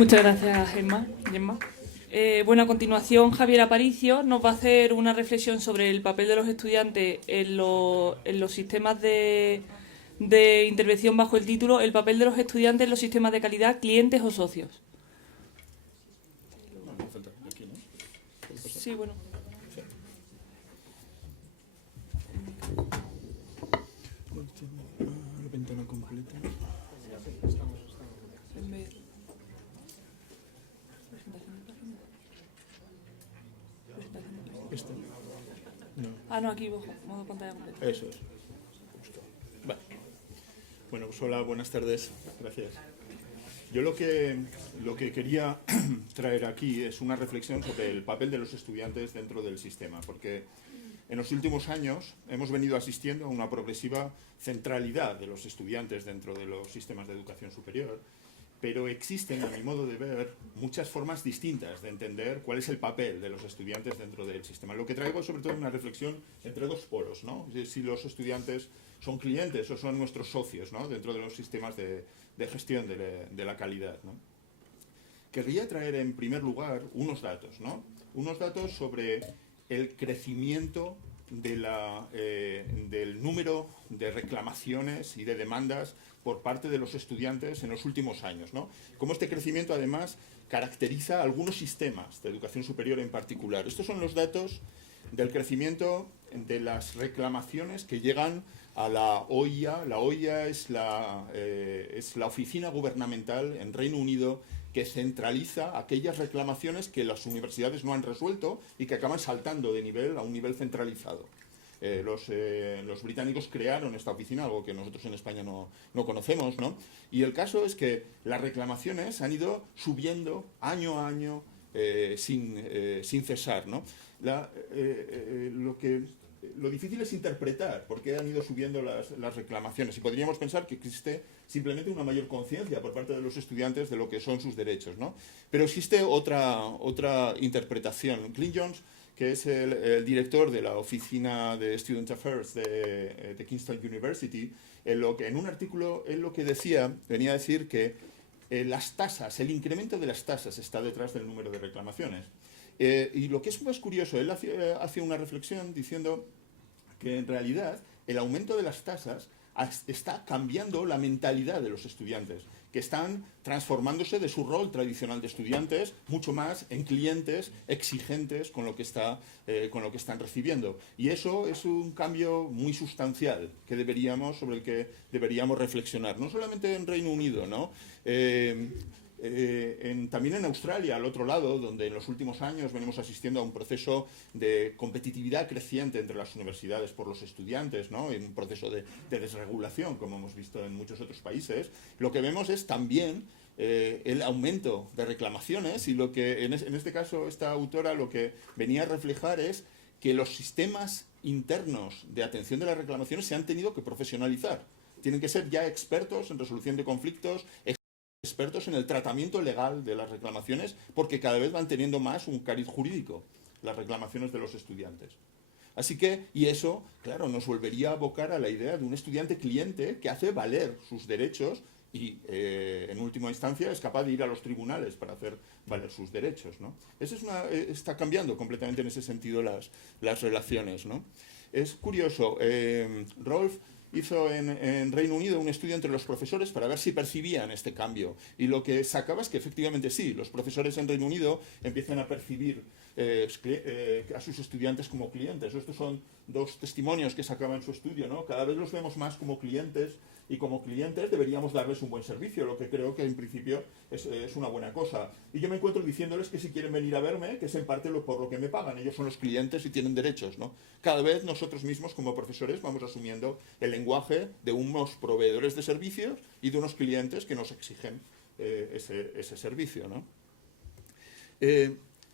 Muchas gracias, Gemma. Bueno, a continuación Javier Aparicio nos va a hacer una reflexión sobre el papel de los estudiantes en los sistemas de intervención bajo el título El papel de los estudiantes en los sistemas de calidad, clientes o socios. No, me falta aquí, ¿no? Sí, bueno. La ventana completa. Este. No. Ah, no, aquí abajo, modo pantalla completa. Eso es. Justo. Vale. Bueno, pues hola, buenas tardes. Gracias. Yo lo que quería traer aquí es una reflexión sobre el papel de los estudiantes dentro del sistema, porque en los últimos años hemos venido asistiendo a una progresiva centralidad de los estudiantes dentro de los sistemas de educación superior, pero existen, a mi modo de ver, muchas formas distintas de entender cuál es el papel de los estudiantes dentro del sistema. Lo que traigo sobre todo es una reflexión entre dos polos, ¿no? Si los estudiantes son clientes o son nuestros socios, ¿no?, dentro de los sistemas de gestión de la calidad, ¿no? Querría traer en primer lugar unos datos, ¿no? Unos datos sobre el crecimiento del número de reclamaciones y de demandas por parte de los estudiantes en los últimos años, ¿no? Cómo este crecimiento, además, caracteriza algunos sistemas de educación superior en particular. Estos son los datos del crecimiento de las reclamaciones que llegan a la OIA. La OIA es la oficina gubernamental en Reino Unido que centraliza aquellas reclamaciones que las universidades no han resuelto y que acaban saltando de nivel a un nivel centralizado. Los británicos crearon esta oficina, algo que nosotros en España no conocemos, ¿no? Y el caso es que las reclamaciones han ido subiendo año a año sin cesar, ¿no? Lo difícil es interpretar por qué han ido subiendo las reclamaciones, y podríamos pensar que existe simplemente una mayor conciencia por parte de los estudiantes de lo que son sus derechos, ¿no? Pero existe otra interpretación. Glyn Jones, que es el director de la oficina de Student Affairs de Kingston University, en un artículo él lo que venía a decir que las tasas, el incremento de las tasas está detrás del número de reclamaciones. Y lo que es más curioso, él hace una reflexión diciendo que en realidad el aumento de las tasas está cambiando la mentalidad de los estudiantes, que están transformándose de su rol tradicional de estudiantes mucho más en clientes exigentes con lo que están recibiendo. Y eso es un cambio muy sustancial sobre el que deberíamos reflexionar, no solamente en Reino Unido, ¿no? También en Australia, al otro lado, donde en los últimos años venimos asistiendo a un proceso de competitividad creciente entre las universidades por los estudiantes, ¿no?, en un proceso de desregulación, como hemos visto en muchos otros países, lo que vemos es también el aumento de reclamaciones, y lo que en este caso esta autora lo que venía a reflejar es que los sistemas internos de atención de las reclamaciones se han tenido que profesionalizar. Tienen que ser ya expertos en resolución de conflictos, expertos en el tratamiento legal de las reclamaciones, porque cada vez van teniendo más un cariz jurídico las reclamaciones de los estudiantes. Así que, y eso, claro, nos volvería a abocar a la idea de un estudiante cliente que hace valer sus derechos y, en última instancia, es capaz de ir a los tribunales para hacer valer sus derechos, ¿no? Está cambiando completamente en ese sentido las relaciones, ¿no? Es curioso, Rolf hizo en Reino Unido un estudio entre los profesores para ver si percibían este cambio. Y lo que sacaba es que efectivamente sí, los profesores en Reino Unido empiezan a percibir a sus estudiantes como clientes. Estos son dos testimonios que sacaba en su estudio, ¿no? Cada vez los vemos más como clientes, y como clientes deberíamos darles un buen servicio, lo que creo que en principio es una buena cosa. Y yo me encuentro diciéndoles que si quieren venir a verme, que es en parte por lo que me pagan. Ellos son los clientes y tienen derechos, ¿no? Cada vez nosotros mismos como profesores vamos asumiendo el lenguaje de unos proveedores de servicios y de unos clientes que nos exigen ese servicio, ¿no?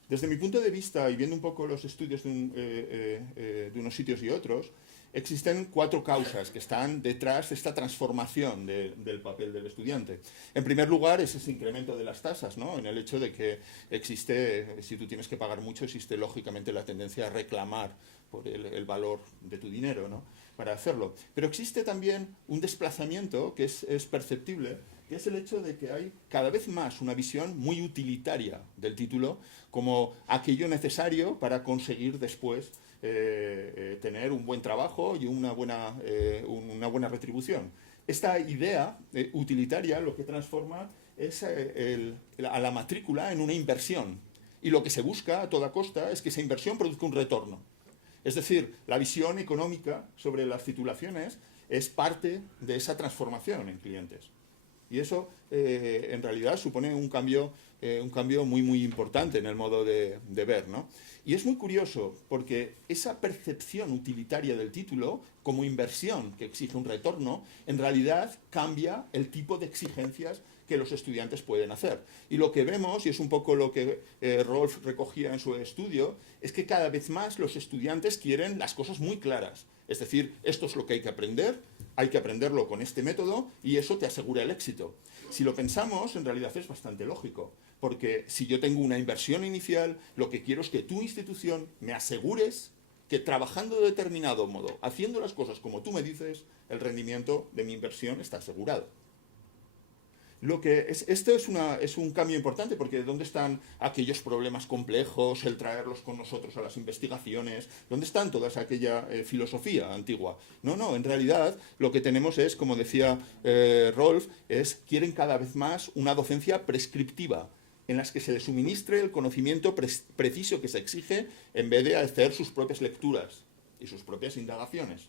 Desde mi punto de vista, y viendo un poco los estudios de unos sitios y otros, existen 4 causas que están detrás de esta transformación del papel del estudiante. En primer lugar, es ese incremento de las tasas, ¿no? En el hecho de que existe, si tú tienes que pagar mucho, existe lógicamente la tendencia a reclamar por el valor de tu dinero, ¿no?, para hacerlo. Pero existe también un desplazamiento que es perceptible, que es el hecho de que hay cada vez más una visión muy utilitaria del título como aquello necesario para conseguir después tener un buen trabajo y una buena retribución. Esta idea utilitaria lo que transforma es a la matrícula en una inversión. Y lo que se busca a toda costa es que esa inversión produzca un retorno. Es decir, la visión económica sobre las titulaciones es parte de esa transformación en clientes. Y eso, en realidad, supone un cambio muy, muy importante en el modo de ver, ¿no? Y es muy curioso, porque esa percepción utilitaria del título, como inversión que exige un retorno, en realidad cambia el tipo de exigencias que los estudiantes pueden hacer. Y lo que vemos, y es un poco lo que Rolf recogía en su estudio, es que cada vez más los estudiantes quieren las cosas muy claras. Es decir, esto es lo que hay que aprenderlo con este método y eso te asegura el éxito. Si lo pensamos, en realidad es bastante lógico, porque si yo tengo una inversión inicial, lo que quiero es que tu institución me asegures que trabajando de determinado modo, haciendo las cosas como tú me dices, el rendimiento de mi inversión está asegurado. Esto es un cambio importante, porque ¿dónde están aquellos problemas complejos, el traerlos con nosotros a las investigaciones? ¿Dónde están toda aquella filosofía antigua? No, en realidad lo que tenemos es, como decía Rolf, quieren cada vez más una docencia prescriptiva, en las que se les suministre el conocimiento preciso que se exige, en vez de hacer sus propias lecturas y sus propias indagaciones.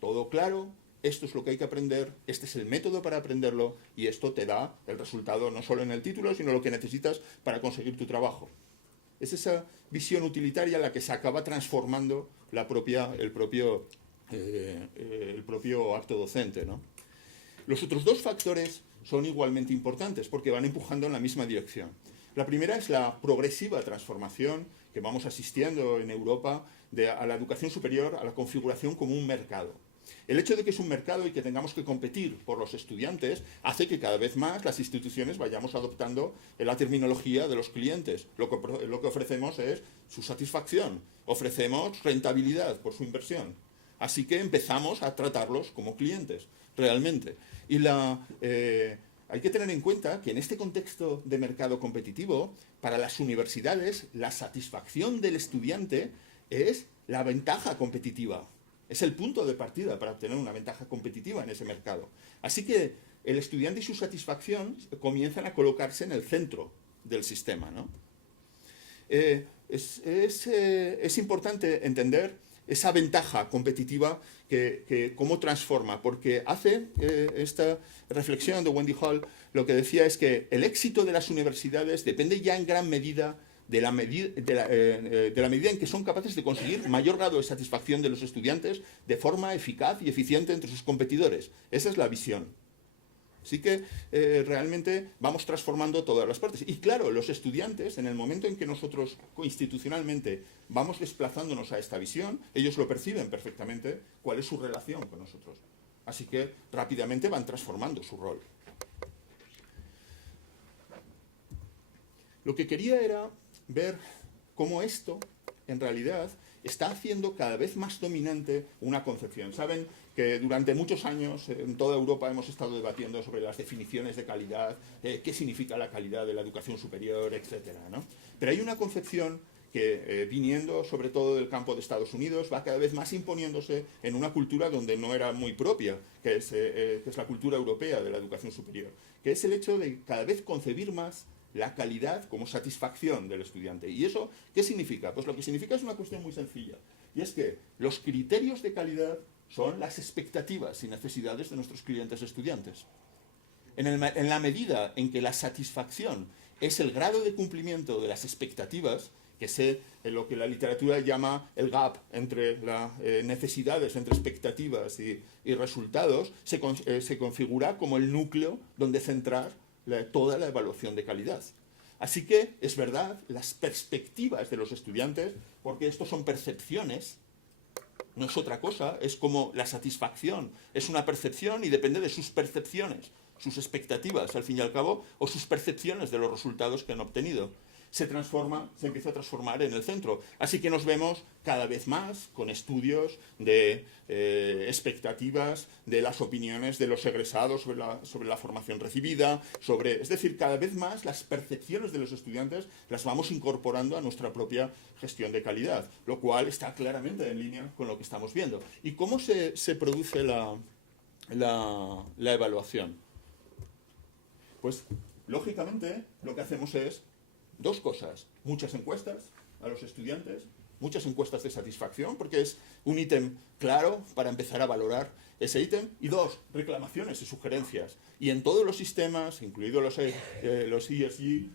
Todo claro. Esto es lo que hay que aprender, este es el método para aprenderlo y esto te da el resultado no solo en el título, sino lo que necesitas para conseguir tu trabajo. Es esa visión utilitaria la que se acaba transformando el propio acto docente, ¿no? Los otros dos factores son igualmente importantes porque van empujando en la misma dirección. La primera es la progresiva transformación que vamos asistiendo en Europa a la educación superior, a la configuración como un mercado. El hecho de que es un mercado y que tengamos que competir por los estudiantes hace que cada vez más las instituciones vayamos adoptando la terminología de los clientes. Lo que ofrecemos es su satisfacción, ofrecemos rentabilidad por su inversión. Así que empezamos a tratarlos como clientes, realmente. Y hay que tener en cuenta que en este contexto de mercado competitivo, para las universidades, la satisfacción del estudiante es la ventaja competitiva. Es el punto de partida para obtener una ventaja competitiva en ese mercado. Así que el estudiante y su satisfacción comienzan a colocarse en el centro del sistema, ¿no? Es importante entender esa ventaja competitiva que cómo transforma, porque hace esta reflexión de Wendy Hall, lo que decía es que el éxito de las universidades depende ya en gran medida de la medida en que son capaces de conseguir mayor grado de satisfacción de los estudiantes de forma eficaz y eficiente entre sus competidores. Esa es la visión. Así que realmente vamos transformando todas las partes. Y claro, los estudiantes, en el momento en que nosotros institucionalmente vamos desplazándonos a esta visión, ellos lo perciben perfectamente cuál es su relación con nosotros. Así que rápidamente van transformando su rol. Lo que quería era ver cómo esto, en realidad, está haciendo cada vez más dominante una concepción. Saben que durante muchos años en toda Europa hemos estado debatiendo sobre las definiciones de calidad, qué significa la calidad de la educación superior, etcétera, ¿no? Pero hay una concepción que, viniendo sobre todo del campo de Estados Unidos, va cada vez más imponiéndose en una cultura donde no era muy propia, que es la cultura europea de la educación superior, que es el hecho de cada vez concebir más la calidad como satisfacción del estudiante. ¿Y eso qué significa? Pues lo que significa es una cuestión muy sencilla. Y es que los criterios de calidad son las expectativas y necesidades de nuestros clientes estudiantes. En la medida en que la satisfacción es el grado de cumplimiento de las expectativas, que es lo que la literatura llama el gap entre las necesidades, entre expectativas y resultados, se configura como el núcleo donde centrar toda la evaluación de calidad. Así que, es verdad, las perspectivas de los estudiantes, porque estos son percepciones, no es otra cosa, es como la satisfacción, es una percepción y depende de sus percepciones. sus expectativas, al fin y al cabo, o sus percepciones de los resultados que han obtenido. Se empieza a transformar en el centro. Así que nos vemos cada vez más con estudios de expectativas de las opiniones de los egresados sobre la formación recibida, es decir, cada vez más las percepciones de los estudiantes las vamos incorporando a nuestra propia gestión de calidad, lo cual está claramente en línea con lo que estamos viendo. ¿Y cómo se produce la evaluación? Pues, lógicamente, lo que hacemos es dos cosas: muchas encuestas a los estudiantes, muchas encuestas de satisfacción, porque es un ítem claro para empezar a valorar ese ítem, y dos, reclamaciones y sugerencias. Y en todos los sistemas, incluidos los ESG,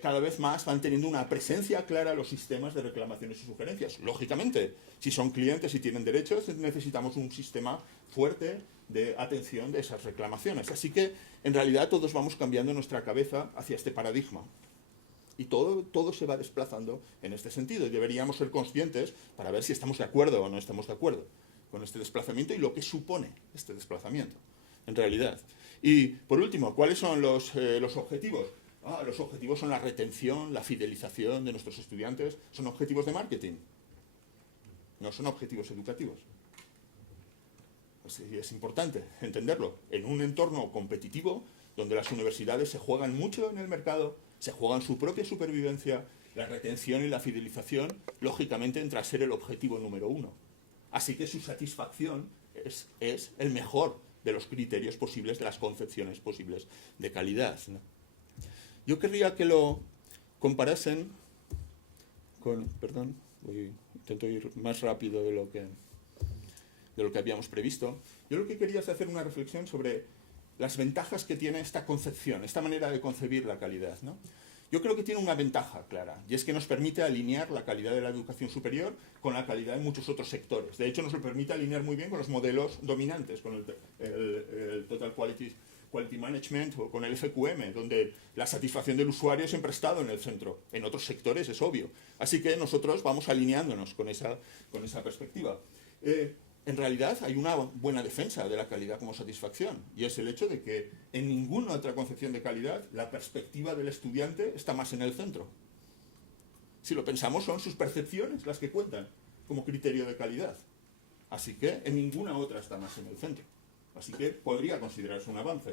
cada vez más van teniendo una presencia clara los sistemas de reclamaciones y sugerencias. Lógicamente, si son clientes y tienen derechos, necesitamos un sistema fuerte de atención de esas reclamaciones. Así que, en realidad, todos vamos cambiando nuestra cabeza hacia este paradigma. Y todo se va desplazando en este sentido. Y deberíamos ser conscientes para ver si estamos de acuerdo o no estamos de acuerdo con este desplazamiento y lo que supone este desplazamiento, en realidad. Y, por último, ¿cuáles son los objetivos? Los objetivos son la retención, la fidelización de nuestros estudiantes. ¿Son objetivos de marketing? No son objetivos educativos. Pues es importante entenderlo. En un entorno competitivo, donde las universidades se juegan mucho en el mercado, se juegan su propia supervivencia, la retención y la fidelización, lógicamente, entra a ser el objetivo número uno. Así que su satisfacción es el mejor de los criterios posibles, de las concepciones posibles de calidad, ¿no? Yo querría que lo comparasen con... Perdón, intento ir más rápido de lo que habíamos previsto. Yo lo que quería es hacer una reflexión sobre las ventajas que tiene esta concepción, esta manera de concebir la calidad, ¿no? Yo creo que tiene una ventaja clara, y es que nos permite alinear la calidad de la educación superior con la calidad de muchos otros sectores. De hecho, nos lo permite alinear muy bien con los modelos dominantes, con el Total Quality Management o con el FQM, donde la satisfacción del usuario siempre ha estado en el centro. En otros sectores es obvio. Así que nosotros vamos alineándonos con esa perspectiva. En realidad hay una buena defensa de la calidad como satisfacción, y es el hecho de que en ninguna otra concepción de calidad la perspectiva del estudiante está más en el centro. Si lo pensamos, son sus percepciones las que cuentan como criterio de calidad. Así que en ninguna otra está más en el centro. Así que podría considerarse un avance.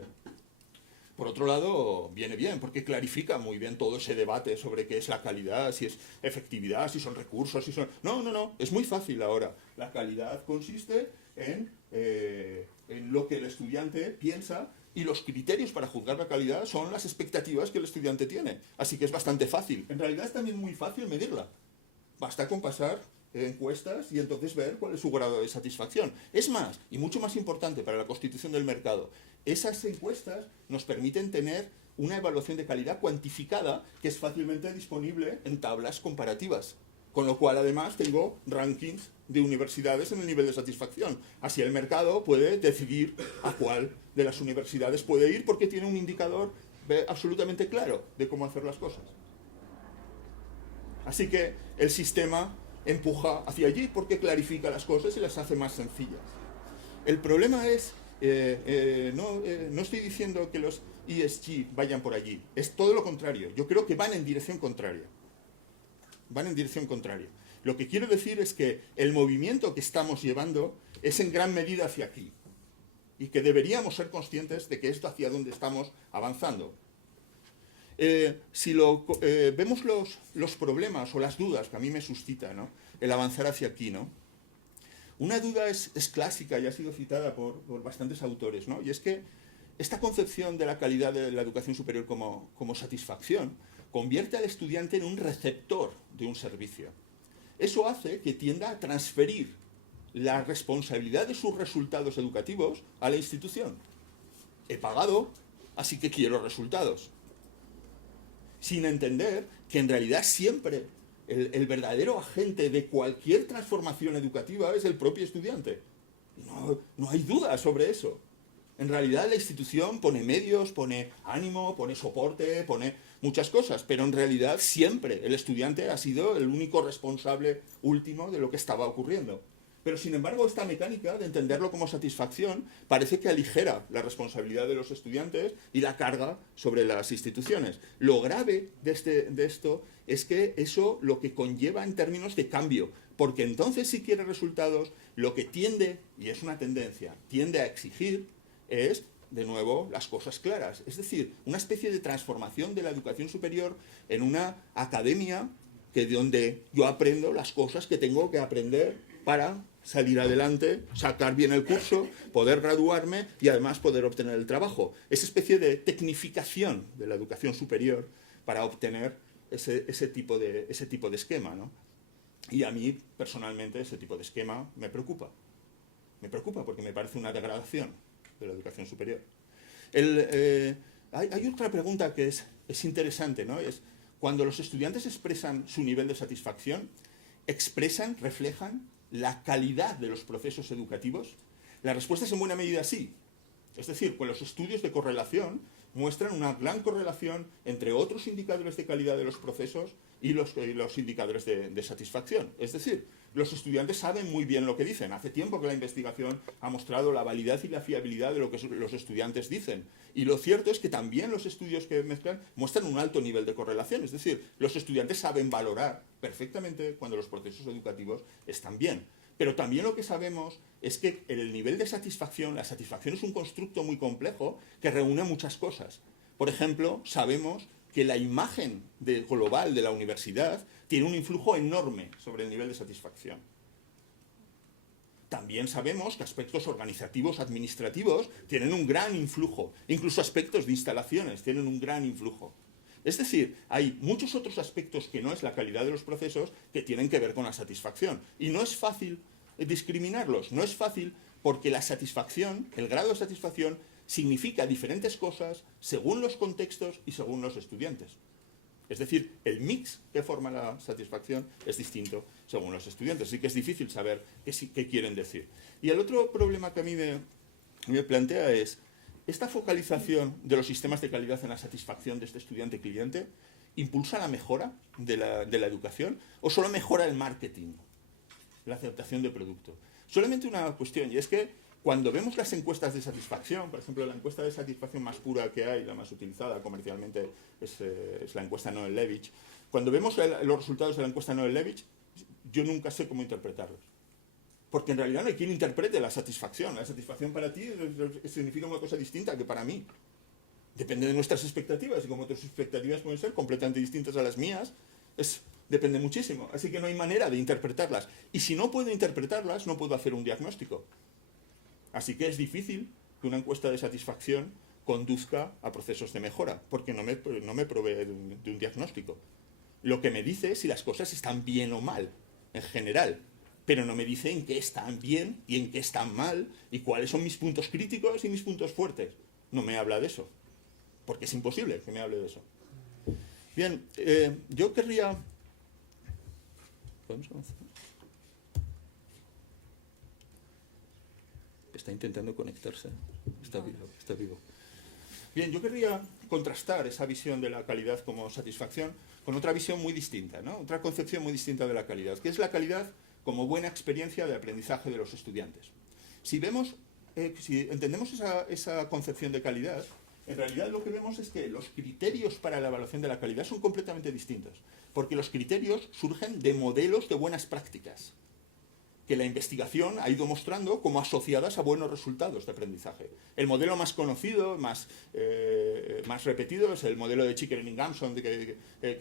Por otro lado, viene bien, porque clarifica muy bien todo ese debate sobre qué es la calidad, si es efectividad, si son recursos, si son... No, es muy fácil ahora. La calidad consiste en lo que el estudiante piensa, y los criterios para juzgar la calidad son las expectativas que el estudiante tiene. Así que es bastante fácil. En realidad es también muy fácil medirla. Basta con pasar encuestas y entonces ver cuál es su grado de satisfacción. Es más, y mucho más importante para la constitución del mercado, esas encuestas nos permiten tener una evaluación de calidad cuantificada que es fácilmente disponible en tablas comparativas. Con lo cual, además, tengo rankings de universidades en el nivel de satisfacción. Así el mercado puede decidir a cuál de las universidades puede ir, porque tiene un indicador absolutamente claro de cómo hacer las cosas. Así que el sistema empuja hacia allí porque clarifica las cosas y las hace más sencillas. El problema es, no estoy diciendo que los ESG vayan por allí, es todo lo contrario. Yo creo que van en dirección contraria. Van en dirección contraria. Lo que quiero decir es que el movimiento que estamos llevando es en gran medida hacia aquí, y que deberíamos ser conscientes de que esto hacia donde estamos avanzando. Si vemos los problemas o las dudas que a mí me suscita, ¿no?, el avanzar hacia aquí, ¿no? Una duda es clásica y ha sido citada por bastantes autores, ¿no? Y es que esta concepción de la calidad de la educación superior como satisfacción convierte al estudiante en un receptor de un servicio. Eso hace que tienda a transferir la responsabilidad de sus resultados educativos a la institución. He pagado, así que quiero resultados. Sin entender que en realidad siempre el verdadero agente de cualquier transformación educativa es el propio estudiante. No hay duda sobre eso. En realidad la institución pone medios, pone ánimo, pone soporte, pone muchas cosas, pero en realidad siempre el estudiante ha sido el único responsable último de lo que estaba ocurriendo. Pero sin embargo esta mecánica de entenderlo como satisfacción parece que aligera la responsabilidad de los estudiantes y la carga sobre las instituciones. Lo grave de esto es que eso lo que conlleva en términos de cambio, porque entonces si quiere resultados, lo que tiende, y es una tendencia, tiende a exigir es, de nuevo, las cosas claras. Es decir, una especie de transformación de la educación superior en una academia que donde yo aprendo las cosas que tengo que aprender para salir adelante, sacar bien el curso, poder graduarme y además poder obtener el trabajo. Esa especie de tecnificación de la educación superior para obtener ese tipo de esquema, ¿no? Y a mí, personalmente, ese tipo de esquema me preocupa. Me preocupa porque me parece una degradación de la educación superior. Hay otra pregunta que es interesante, ¿no? Es cuando los estudiantes expresan su nivel de satisfacción, reflejan la calidad de los procesos educativos. La respuesta es en buena medida sí. Es decir, pues los estudios de correlación muestran una gran correlación entre otros indicadores de calidad de los procesos y los indicadores de satisfacción. Es decir, los estudiantes saben muy bien lo que dicen. Hace tiempo que la investigación ha mostrado la validez y la fiabilidad de lo que los estudiantes dicen. Y lo cierto es que también los estudios que mezclan muestran un alto nivel de correlación. Es decir, los estudiantes saben valorar perfectamente cuando los procesos educativos están bien. Pero también lo que sabemos es que el nivel de satisfacción, la satisfacción es un constructo muy complejo que reúne muchas cosas. Por ejemplo, sabemos que la imagen global de la universidad tiene un influjo enorme sobre el nivel de satisfacción. También sabemos que aspectos organizativos, administrativos, tienen un gran influjo. Incluso aspectos de instalaciones tienen un gran influjo. Es decir, hay muchos otros aspectos que no es la calidad de los procesos que tienen que ver con la satisfacción. Y no es fácil discriminarlos, no es fácil porque la satisfacción, el grado de satisfacción, significa diferentes cosas según los contextos y según los estudiantes. Es decir, el mix que forma la satisfacción es distinto según los estudiantes, así que es difícil saber qué quieren decir. Y el otro problema que a mí me plantea es, ¿esta focalización de los sistemas de calidad en la satisfacción de este estudiante-cliente impulsa la mejora de la educación o solo mejora el marketing, la aceptación de producto? Solamente una cuestión, y es que cuando vemos las encuestas de satisfacción, por ejemplo, la encuesta de satisfacción más pura que hay, la más utilizada comercialmente, es la encuesta Noel-Levitch. Cuando vemos los resultados de la encuesta Noel-Levitch, yo nunca sé cómo interpretarlos. Porque en realidad no hay quien interprete la satisfacción. La satisfacción para ti significa una cosa distinta que para mí. Depende de nuestras expectativas, y como tus expectativas pueden ser completamente distintas a las mías, depende muchísimo. Así que no hay manera de interpretarlas. Y si no puedo interpretarlas, no puedo hacer un diagnóstico. Así que es difícil que una encuesta de satisfacción conduzca a procesos de mejora, porque no me provee de un diagnóstico. Lo que me dice es si las cosas están bien o mal, en general, pero no me dice en qué están bien y en qué están mal, y cuáles son mis puntos críticos y mis puntos fuertes. No me habla de eso, porque es imposible que me hable de eso. Bien, yo querría... ¿Podemos avanzar? Está intentando conectarse. Está vivo. Bien, yo querría contrastar esa visión de la calidad como satisfacción con otra visión muy distinta, ¿no? Otra concepción muy distinta de la calidad, que es la calidad como buena experiencia de aprendizaje de los estudiantes. Si entendemos esa concepción de calidad, en realidad lo que vemos es que los criterios para la evaluación de la calidad son completamente distintos, porque los criterios surgen de modelos de buenas prácticas que la investigación ha ido mostrando como asociadas a buenos resultados de aprendizaje. El modelo más conocido, más repetido, es el modelo de Chickering y Gamson que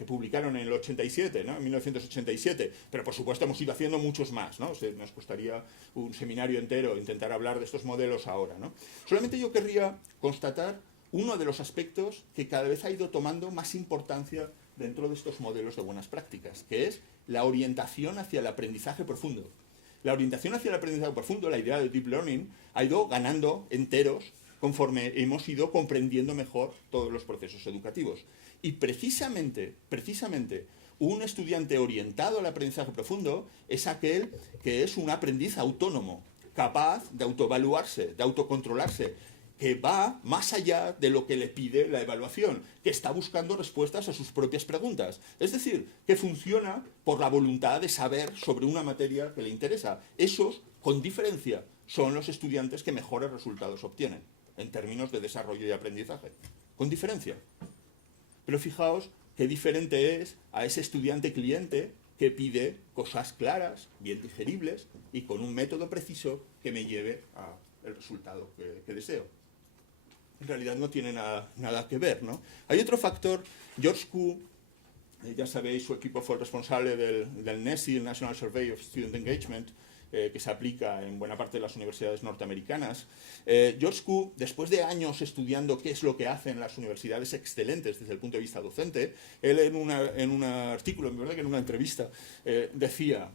publicaron en el 87, ¿no? En 1987. Pero por supuesto hemos ido haciendo muchos más, ¿no? Nos costaría un seminario entero intentar hablar de estos modelos ahora, ¿no? Solamente yo querría constatar uno de los aspectos que cada vez ha ido tomando más importancia dentro de estos modelos de buenas prácticas, que es la orientación hacia el aprendizaje profundo. La orientación hacia el aprendizaje profundo, la idea de Deep Learning, ha ido ganando enteros conforme hemos ido comprendiendo mejor todos los procesos educativos. Y precisamente, un estudiante orientado al aprendizaje profundo es aquel que es un aprendiz autónomo, capaz de autoevaluarse, de autocontrolarse que va más allá de lo que le pide la evaluación, que está buscando respuestas a sus propias preguntas. Es decir, que funciona por la voluntad de saber sobre una materia que le interesa. Esos, con diferencia, son los estudiantes que mejores resultados obtienen en términos de desarrollo y aprendizaje. Con diferencia. Pero fijaos qué diferente es a ese estudiante cliente que pide cosas claras, bien digeribles y con un método preciso que me lleve al resultado que deseo. En realidad no tiene nada que ver, ¿no? Hay otro factor. George Koo, ya sabéis, su equipo fue el responsable del NSE, el National Survey of Student Engagement, que se aplica en buena parte de las universidades norteamericanas. George Koo, después de años estudiando qué es lo que hacen las universidades excelentes desde el punto de vista docente, él en un artículo, en verdad que en una entrevista, decía,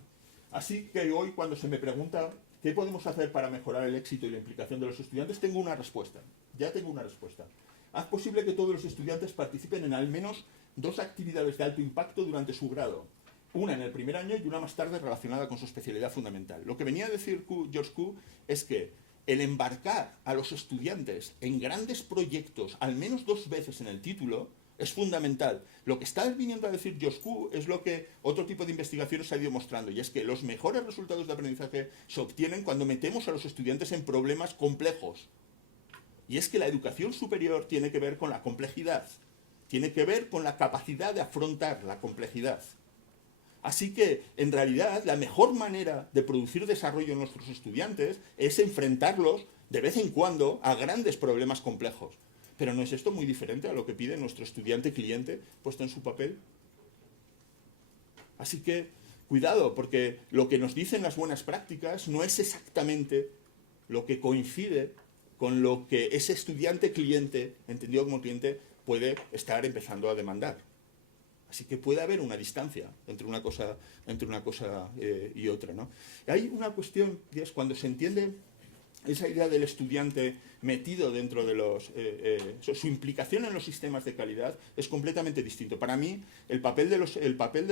así que hoy cuando se me pregunta qué podemos hacer para mejorar el éxito y la implicación de los estudiantes, tengo una respuesta. Ya tengo una respuesta. Haz posible que todos los estudiantes participen en al menos 2 actividades de alto impacto durante su grado. Una en el primer año y una más tarde relacionada con su especialidad fundamental. Lo que venía a decir George Koo es que el embarcar a los estudiantes en grandes proyectos al menos 2 veces en el título es fundamental. Lo que está viniendo a decir George Koo es lo que otro tipo de investigaciones ha ido mostrando, y es que los mejores resultados de aprendizaje se obtienen cuando metemos a los estudiantes en problemas complejos. Y es que la educación superior tiene que ver con la complejidad, tiene que ver con la capacidad de afrontar la complejidad. Así que, en realidad, la mejor manera de producir desarrollo en nuestros estudiantes es enfrentarlos de vez en cuando a grandes problemas complejos. Pero ¿no es esto muy diferente a lo que pide nuestro estudiante cliente puesto en su papel? Así que, cuidado, porque lo que nos dicen las buenas prácticas no es exactamente lo que coincide con lo que ese estudiante cliente, entendido como cliente, puede estar empezando a demandar. Así que puede haber una distancia entre una cosa y otra, ¿no? Hay una cuestión, que es cuando se entiende esa idea del estudiante metido dentro de su implicación en los sistemas de calidad es completamente distinto. Para mí, el papel de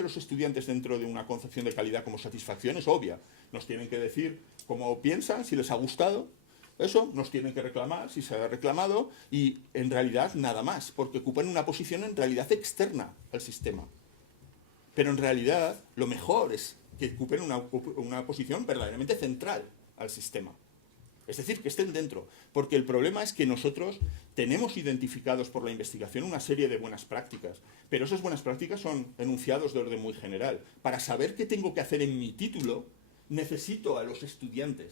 los estudiantes dentro de una concepción de calidad como satisfacción es obvia. Nos tienen que decir cómo piensan, si les ha gustado. Eso nos tienen que reclamar, si se ha reclamado, y en realidad nada más, porque ocupan una posición en realidad externa al sistema. Pero en realidad lo mejor es que ocupen una posición verdaderamente central al sistema. Es decir, que estén dentro. Porque el problema es que nosotros tenemos identificados por la investigación una serie de buenas prácticas, pero esas buenas prácticas son enunciados de orden muy general. Para saber qué tengo que hacer en mi título, necesito a los estudiantes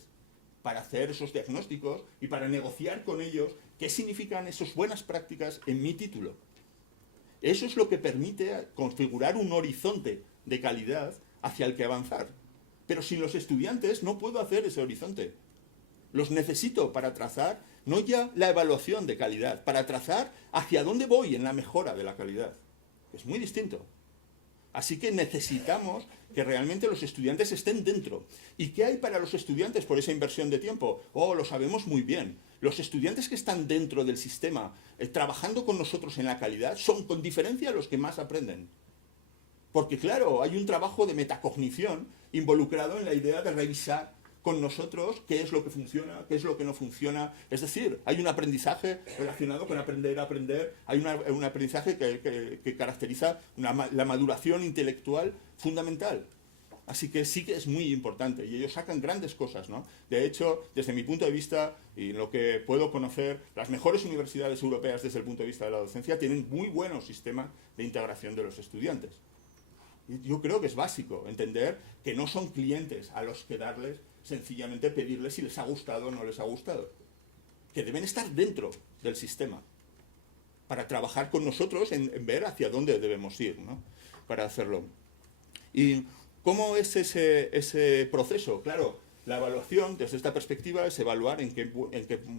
para hacer esos diagnósticos y para negociar con ellos qué significan esas buenas prácticas en mi título. Eso es lo que permite configurar un horizonte de calidad hacia el que avanzar. Pero sin los estudiantes no puedo hacer ese horizonte. Los necesito para trazar, no ya la evaluación de calidad, para trazar hacia dónde voy en la mejora de la calidad. Es muy distinto. Así que necesitamos que realmente los estudiantes estén dentro. ¿Y qué hay para los estudiantes por esa inversión de tiempo? Lo sabemos muy bien. Los estudiantes que están dentro del sistema, trabajando con nosotros en la calidad, son con diferencia los que más aprenden. Porque claro, hay un trabajo de metacognición involucrado en la idea de revisar con nosotros qué es lo que funciona, qué es lo que no funciona. Es decir, hay un aprendizaje relacionado con aprender a aprender, hay un aprendizaje que caracteriza la maduración intelectual fundamental. Así que sí que es muy importante y ellos sacan grandes cosas, ¿no? De hecho, desde mi punto de vista y lo que puedo conocer, las mejores universidades europeas desde el punto de vista de la docencia tienen muy buenos sistemas de integración de los estudiantes. Y yo creo que es básico entender que no son clientes a los que darles, sencillamente pedirles si les ha gustado o no les ha gustado. Que deben estar dentro del sistema para trabajar con nosotros en ver hacia dónde debemos ir, ¿no? Para hacerlo. ¿Y cómo es ese proceso? Claro, la evaluación desde esta perspectiva es evaluar en qué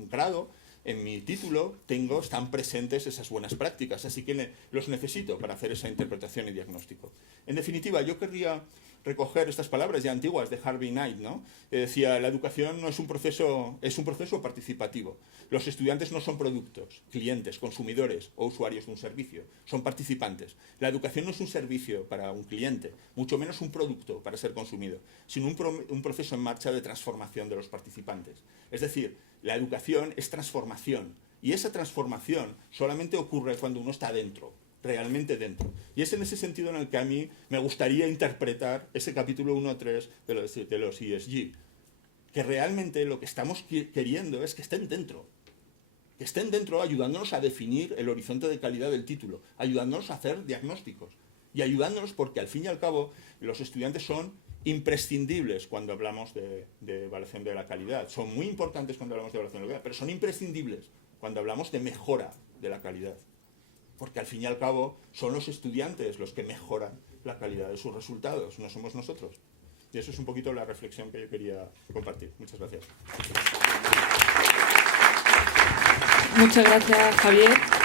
grado en mi título están presentes esas buenas prácticas, así que los necesito para hacer esa interpretación y diagnóstico. En definitiva, yo querría recoger estas palabras ya antiguas de Harvey Knight, ¿no? Decía, la educación no es un proceso, es un proceso participativo. Los estudiantes no son productos, clientes, consumidores o usuarios de un servicio, son participantes. La educación no es un servicio para un cliente, mucho menos un producto para ser consumido, sino un proceso en marcha de transformación de los participantes. Es decir, La educación es transformación, y esa transformación solamente ocurre cuando uno está dentro, realmente dentro. Y es en ese sentido en el que a mí me gustaría interpretar ese capítulo 1.3 de los ESG, que realmente lo que estamos queriendo es que estén dentro ayudándonos a definir el horizonte de calidad del título, ayudándonos a hacer diagnósticos y ayudándonos porque al fin y al cabo los estudiantes son imprescindibles cuando hablamos de evaluación de la calidad. Son muy importantes cuando hablamos de evaluación de la calidad, pero son imprescindibles cuando hablamos de mejora de la calidad. Porque al fin y al cabo son los estudiantes los que mejoran la calidad de sus resultados, no somos nosotros. Y eso es un poquito la reflexión que yo quería compartir. Muchas gracias. Muchas gracias, Javier.